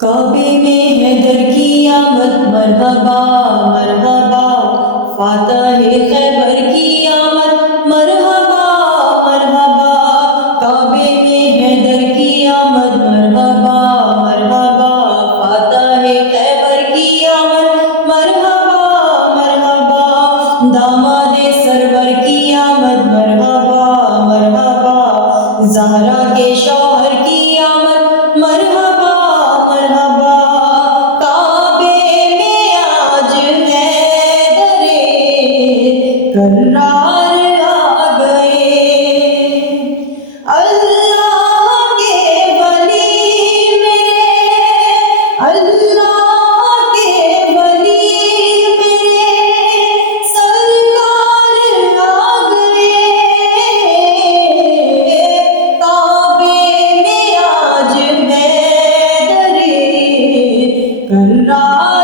کعبے میں حیدر کی آمد مرحبا مرحبا، فاتح خیبر کی آمد مرحبا مرحبا، کعبے میں حیدر کی آمد مرحبا مرحبا، فاتح خیبر کی آمد مرحبا مرحبا، داماد سرور کی آمد مرحبا مرحبا، زہرا کے شوہر کی آمد مرحبا مرحبا، کعبے میں آج حیدر کرار آ گئے، اللہ کے ولی میرے، اللہ کے ولی میرے، سرکار آ گئے، کعبے میں آج حیدر کرار